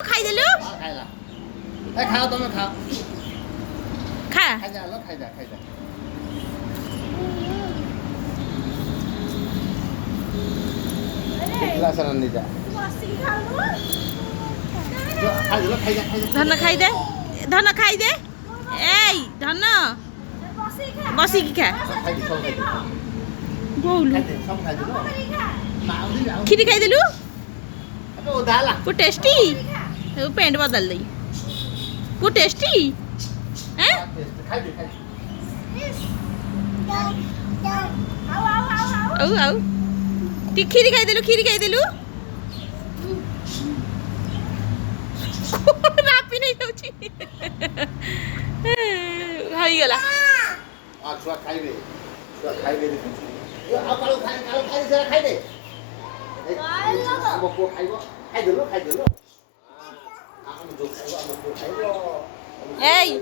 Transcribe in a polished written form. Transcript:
ଖାଇଦେଲୁ ଖାଇଲା ଏ ଖାଅ ତମେ ଖାଅ ଖା ଖାଇଯା ଲୋ ଖାଇଯା ଗ୍ଲାସ ରେ ନେଇଯା ଧନ ଖାଇଦେ ଧନ ଖାଇଦେ ଏଇ ଧନ ବସିକି ଖା ବୋଉଲୁ କ୍ଷୀରି ଖାଇଦେଲୁ ପୁଅ ଟେଷ୍ଟି ପ୍ୟାଣ୍ଟ ବଦଳ ଦେଇ ପୁଅ ଟେଷ୍ଟି ଆଉ ଆଉ ଟିକେ କ୍ଷୀରି ଖାଇଦେଲୁ ରାପି ନେଇ ଯାଉଛି ହେଇଗଲା ଛୁଆ ଖାଇବେ ଆଉ କାଳୁ ଖାଇଦେ ଆମ ପୁଅ ଖାଇବ ଖାଇଦେଲୁ ଆମ ପୁଅ ଖାଇବ ଏଇ